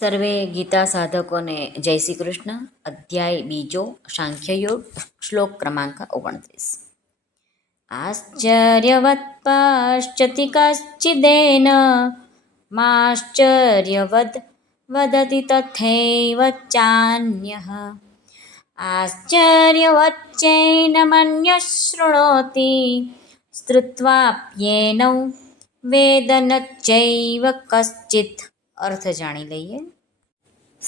સર્વે ગીતા સાધકોને જય શ્રી કૃષ્ણ. અધ્યાય બીજો, સાંખ્યયોગ, શ્લોક ક્રમાંક ઓગણત્રીસ. આશ્ચર્યવત પશ્ચતિ કશ્ચિદેન માશ્ચર્યવદ વદતિ તથૈવ ચાન્ય. આશ્ચર્યવચ્ચૈન મન્ય શૃણોતિ શ્રુત્વાપ્યેનૌ વેદન ચૈવ કશ્ચિત અર્થ જાણી લઈએ?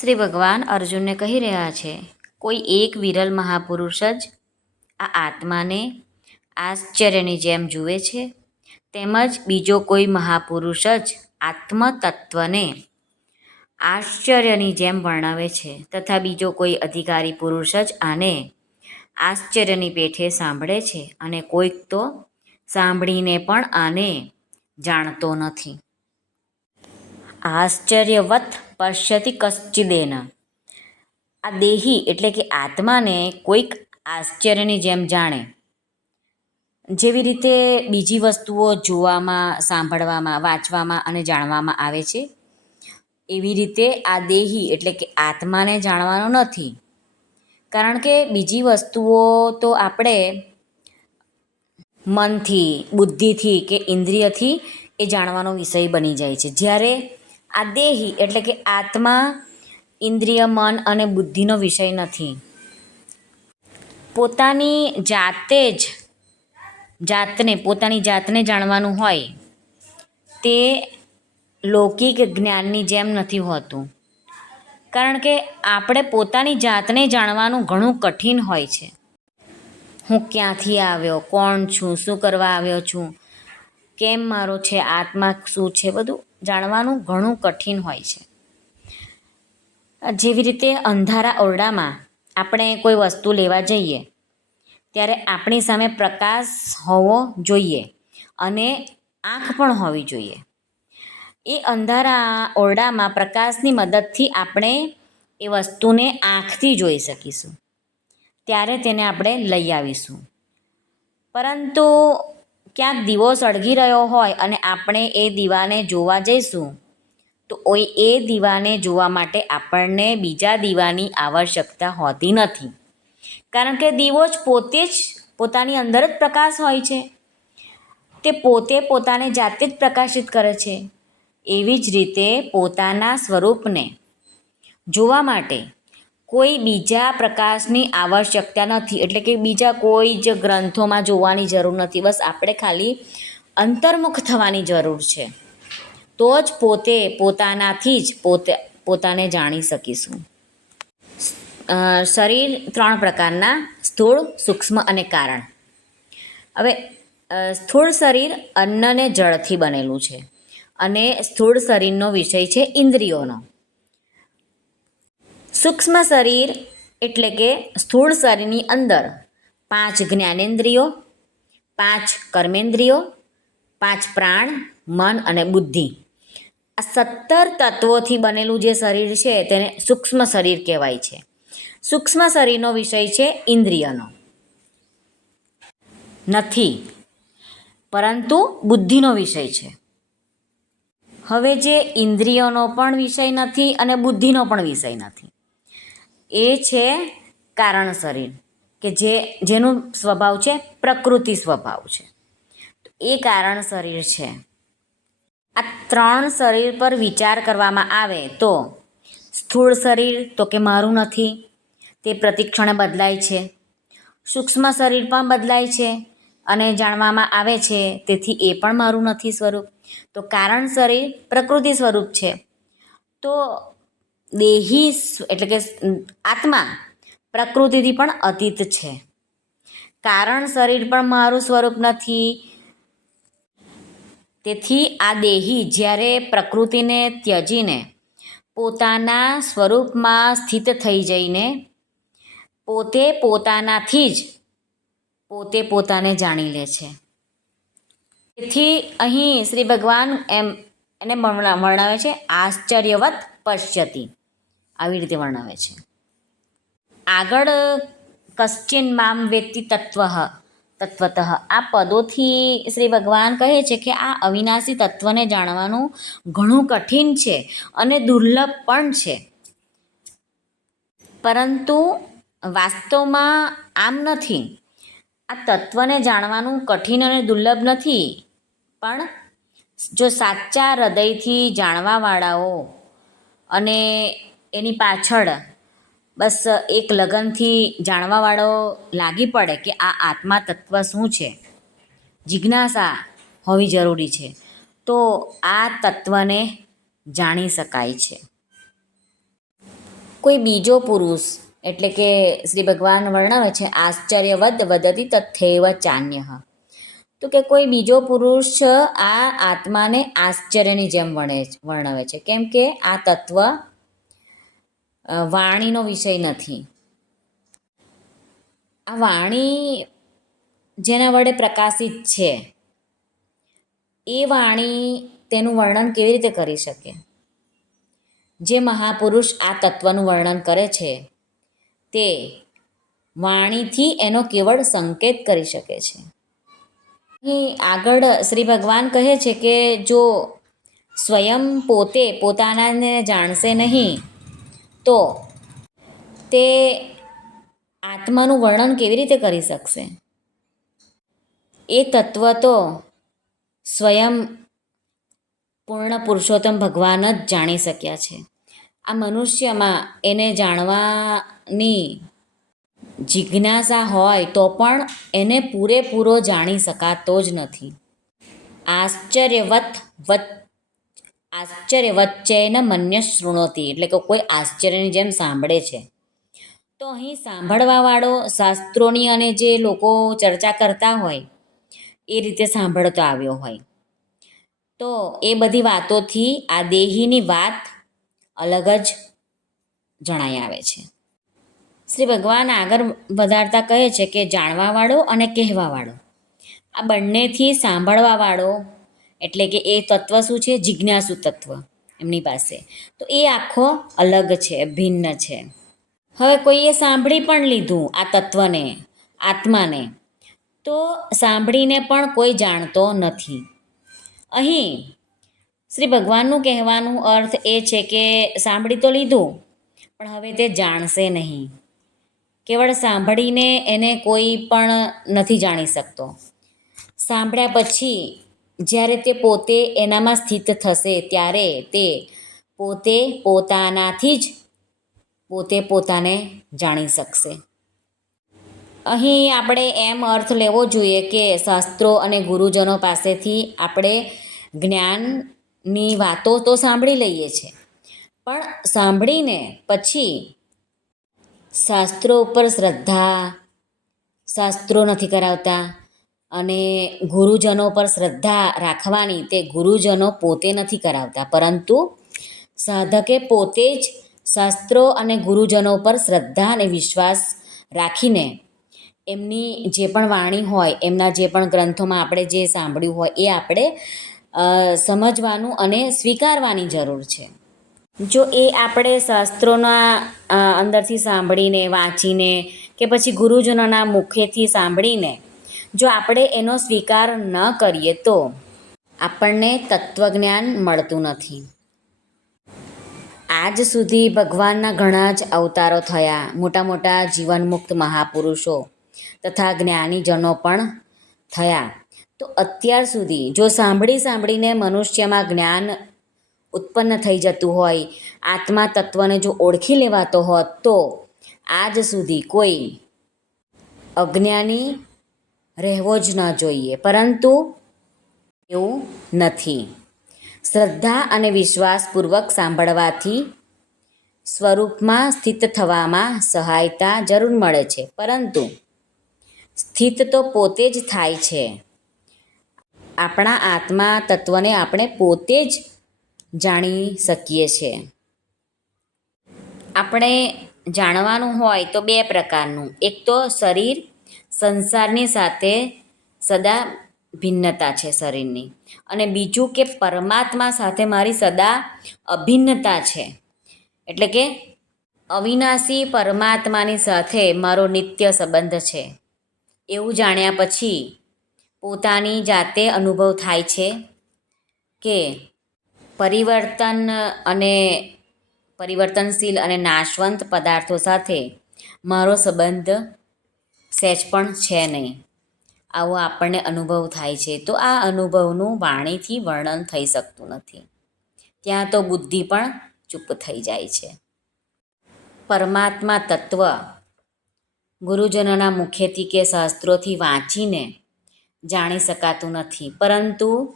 શ્રી ભગવાન અર્જુનને કહી રહ્યા છે, કોઈ એક વિરલ મહાપુરુષ જ આ આત્માને આશ્ચર્યની જેમ જુએ છે, તેમજ બીજો કોઈ મહાપુરુષ જ આત્મતત્વને આશ્ચર્યની જેમ વર્ણવે છે, તથા બીજો કોઈ અધિકારી પુરુષ જ આને આશ્ચર્યની પેઠે સાંભળે છે, અને કોઈક તો સાંભળીને પણ આને જાણતો નથી. આશ્ચર્યવત પશ્યતિ કશ્ચિદેન. આ દેહી એટલે કે આત્માને કોઈક આશ્ચર્યની જેમ જાણે. જેવી રીતે બીજી વસ્તુઓ જોવામાં, સાંભળવામાં, વાંચવામાં અને જાણવામાં આવે છે, એવી રીતે આ દેહી એટલે કે આત્માને જાણવાનો નથી. કારણ કે બીજી વસ્તુઓ તો આપણે મનથી, બુદ્ધિથી કે ઇન્દ્રિયથી એ જાણવાનો વિષય બની જાય છે. જ્યારે આ દેહી એટલે કે આત્મા, ઇન્દ્રિય, મન અને બુદ્ધિનો વિષય નથી. પોતાની જાતે જ જાતને, પોતાની જાતને જાણવાનું હોય તે લૌકિક જ્ઞાનની જેમ નથી હોતું. કારણ કે આપણે પોતાની જાતને જાણવાનું ઘણું કઠિન હોય છે. હું ક્યાંથી આવ્યો? કોણ છું? શું કરવા આવ્યો છું? કેમ મારો છે, આત્મા શું છે, બધું જાણવાનું ઘણું કઠિન હોય છે. જેવી રીતે અંધારા ઓરડામાં આપણે કોઈ વસ્તુ લેવા જઈએ, ત્યારે આપણી સામે પ્રકાશ હોવો જોઈએ અને આંખ પણ હોવી જોઈએ. એ અંધારા ઓરડામાં પ્રકાશની મદદથી આપણે એ વસ્તુને આંખથી જોઈ શકીશું. ત્યારે તેને આપણે લઈ આવીશું. પરંતુ ક્યાંક દીવો સળગી રહ્યો હોય અને આપણે એ દીવાને જોવા જઈશું, તો એ દીવાને જોવા માટે આપણને બીજા દીવાની આવશ્યકતા હોતી નથી. કારણ કે દીવો જ પોતે જ પોતાની અંદર જ પ્રકાશ હોય છે. તે પોતે પોતાને જાતે જ પ્રકાશિત કરે છે. એવી જ રીતે પોતાના સ્વરૂપને જોવા માટે કોઈ બીજા પ્રકાશની આવશ્યકતા નથી. એટલે કે બીજા કોઈ જ ગ્રંથોમાં જોવાની જરૂર નથી. બસ આપણે ખાલી અંતર્મુખ થવાની જરૂર છે. તો જ પોતે પોતાનાથી જ પોતે પોતાને જાણી શકીશું. શરીર ત્રણ પ્રકારના, સ્થૂળ, સૂક્ષ્મ અને કારણ. હવે સ્થૂળ શરીર અન્ન અને જળથી બનેલું છે. અને સ્થૂળ શરીરનો વિષય છે ઇન્દ્રિયોનો. સૂક્ષ્મ શરીર એટલે કે સ્થૂળ શરીરની અંદર પાંચ જ્ઞાનેન્દ્રિયો, પાંચ કર્મેન્દ્રિયો, પાંચ પ્રાણ, મન અને બુદ્ધિ. આ સત્તર તત્વોથી બનેલું જે શરીર છે તેને સૂક્ષ્મ શરીર કહેવાય છે. સૂક્ષ્મ શરીરનો વિષય છે ઇન્દ્રિયનો. નથી, પરંતુ બુદ્ધિનો વિષય છે. હવે જે ઇન્દ્રિયોનો પણ વિષય નથી અને બુદ્ધિનો પણ વિષય નથી. એ છે કારણ શરીર, કે જે, જેનું સ્વભાવ છે પ્રકૃતિ સ્વભાવ છે. એ કારણ શરીર છે. આ ત્રણ શરીર પર વિચાર કરવામાં આવે તો સ્થૂળ શરીર તો કે મારું નથી, તે પ્રતિક્ષણે બદલાય છે. સૂક્ષ્મ શરીર પણ બદલાય છે અને જાણવામાં આવે છે, તેથી એ પણ મારું નથી સ્વરૂપ. તો કારણ શરીર પ્રકૃતિ સ્વરૂપ છે. તો દેહી એટલે કે આત્મા પ્રકૃતિથી પણ અતીત છે. કારણ શરીર પણ મારું સ્વરૂપ નથી. તેથી આ દેહી જ્યારે પ્રકૃતિને ત્યજીને પોતાના સ્વરૂપમાં સ્થિત થઈ જઈને પોતે પોતાનાથી જ પોતે પોતાને જાણી લે છે. તેથી અહીં શ્રી ભગવાન એમ એને વર્ણવે છે, આશ્ચર્યવત પશ્યતિ. આવી રીતે વર્ણવે છે. આગળ, કશ્ચિન મામ વ્યક્તિ તત્વ, તત્વતઃ. આ પદોથી શ્રી ભગવાન કહે છે કે આ અવિનાશી તત્વને જાણવાનું ઘણું કઠિન છે અને દુર્લભ પણ છે. પરંતુ વાસ્તવમાં આમ નથી. આ તત્વને જાણવાનું કઠિન અને દુર્લભ નથી. પણ જો સાચા હૃદયથી જાણવાવાળાઓ અને એની પાછળ બસ એક લગનથી જાણવાવાળો લાગી પડે કે આ આત્મા તત્વ શું છે? જિજ્ઞાસા હોવી જરૂરી છે. તો આ તત્વને જાણી શકાય છે. કોઈ બીજો પુરુષ એટલે કે શ્રી ભગવાન વર્ણવે છે, આશ્ચર્યવદ વદતી તથ્યવ ચાન્ય. તો કે કોઈ બીજો પુરુષ આ આત્માને આશ્ચર્યની જેમ વર્ણે વર્ણવે છે. કેમ કે આ તત્વ વાણીનો વિષય નથી. આ વાણી જેના વડે પ્રકાશિત છે, એ વાણી તેનું વર્ણન કેવી રીતે કરી શકે? જે મહાપુરુષ આ તત્વનું વર્ણન કરે છે, તે વાણીથી એનો કેવળ સંકેત કરી શકે છે. આગળ શ્રી ભગવાન કહે છે કે જો સ્વયં પોતે પોતાનાને જાણશે નહીં તો તે આત્માનું વર્ણન કેવી રીતે કરી શકશે? એ તત્વ તો સ્વયં પૂર્ણ પુરુષોત્તમ ભગવાન જ જાણી શક્યા છે. આ મનુષ્યમાં એને જાણવાની જિજ્ઞાસા હોય તો પણ એને પૂરેપૂરો જાણી શકાતો જ નથી. આશ્ચર્યવત વત આશ્ચર્ય વચ્ચેના મન્ય શૃણોતી, એટલે કે કોઈ આશ્ચર્યની જેમ સાંભળે છે. તો અહીં સાંભળવાવાળો શાસ્ત્રોની અને જે લોકો ચર્ચા કરતા હોય, એ રીતે સાંભળતો આવ્યો હોય. તો એ બધી વાતોથી આ દેહીની વાત અલગ જ જણાઈ આવે છે. શ્રી ભગવાન આગળ વધારતા કહે છે કે જાણવાવાળો અને કહેવાવાળો. આ બંનેથી સાંભળવાવાળો એટલે કે એ તત્વ શું છે? જિજ્ઞાસુ તત્વ એમની પાસે. તો એ આખો અલગ છે, ભિન્ન છે. હવે કોઈએ સાંભળી પણ લીધું આ તત્વને, આત્માને, તો સાંભળીને પણ કોઈ જાણતો નથી. અહીં શ્રી ભગવાનનું કહેવાનું અર્થ એ છે કે સાંભળી તો લીધું, પણ હવે તે જાણશે નહીં. કેવળ સાંભળીને એને કોઈ પણ નથી જાણી શકતો. સાંભળ્યા પછી જ્યારે તે પોતે એનામાં સ્થિત થશે, ત્યારે તે પોતે પોતાનાથી જ પોતે પોતાને જાણી શકશે. અહીં આપણે એમ અર્થ લેવો જોઈએ કે શાસ્ત્રો અને ગુરુજનો પાસેથી આપણે જ્ઞાનની વાતો તો સાંભળી લઈએ છીએ, પણ સાંભળીને પછી શાસ્ત્રો ઉપર શ્રદ્ધા, શાસ્ત્રો નથી કરાવતા અને ગુરુજનો પર શ્રદ્ધા રાખવાની તે ગુરુજનો પોતે નથી કરાવતા. પરંતુ સાધકે પોતે જ શાસ્ત્રો અને ગુરુજનો પર શ્રદ્ધા અને વિશ્વાસ રાખીને એમની જે પણ વાણી હોય, એમના જે પણ ગ્રંથોમાં આપણે જે સાંભળ્યું હોય, એ આપણે સમજવાનું અને સ્વીકારવાની જરૂર છે. જો એ આપણે શાસ્ત્રોના અંદરથી સાંભળીને, વાંચીને કે પછી ગુરુજનોના મુખેથી સાંભળીને જો આપણે એનો સ્વીકાર ન કરીએ તો આપણને તત્વજ્ઞાન મળતું નથી. આજ સુધી ભગવાનના ઘણા જ અવતારો થયા, મોટા મોટા જીવનમુક્ત મહાપુરુષો તથા જ્ઞાનીજનો પણ થયા. તો અત્યાર સુધી જો સાંભળી સાંભળીને મનુષ્યમાં જ્ઞાન ઉત્પન્ન થઈ જતું હોય, આત્મા તત્વને જો ઓળખી લેવાતો હોત તો આજ સુધી કોઈ અજ્ઞાની રહેવો જ ન જોઈએ. પરંતુ એવું નથી. શ્રદ્ધા અને વિશ્વાસપૂર્વક સાંભળવાથી સ્વરૂપમાં સ્થિત થવામાં સહાયતા જરૂર મળે છે. પરંતુ સ્થિત તો પોતે જ થાય છે. આપણા આત્મા તત્વને આપણે પોતે જ જાણી શકીએ છીએ આપણે જાણવાનું હોય તો બે પ્રકારનું. એક તો શરીર સંસારની સાથે સદા ભિન્નતા છે શરીરની. અને બીજું કે પરમાત્મા સાથે મારી સદા અભિન્નતા છે. એટલે કે અવિનાશી પરમાત્માની સાથે મારો નિત્ય સંબંધ છે. એવું જાણ્યા પછી પોતાની જાતે અનુભવ થાય છે કે પરિવર્તન અને પરિવર્તનશીલ અને નાશવંત પદાર્થો સાથે મારો સંબંધ સહેજ પણ છે નહીં. આવો આપણને અનુભવ થાય છે, તો આ અનુભવનું વાણીથી વર્ણન થઈ શકતું નથી. ત્યાં તો બુદ્ધિ પણ ચૂપ થઈ જાય છે. પરમાત્મા તત્વ. ગુરુજનોના મુખેથી કે શાસ્ત્રોથી વાંચીને જાણી શકાતું નથી. પરંતુ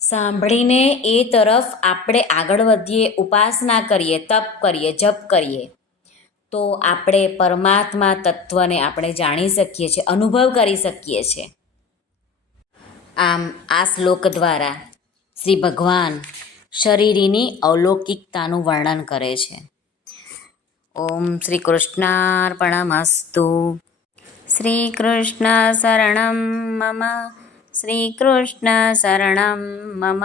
સાંભળીને એ તરફ આપણે આગળ વધીએ, ઉપાસના કરીએ, તપ કરીએ, જપ કરીએ તો આપણે પરમાત્મા તત્વને આપણે જાણી શકીએ છીએ, અનુભવ કરી શકીએ છીએ. આમ આ શ્લોક દ્વારા શ્રી ભગવાન શરીરીની અલૌકિકતાનું વર્ણન કરે છે. ઓમ શ્રી કૃષ્ણાર્પણમસ્તુ. શ્રી કૃષ્ણ શરણમ મમ. શ્રી કૃષ્ણ શરણમ મમ.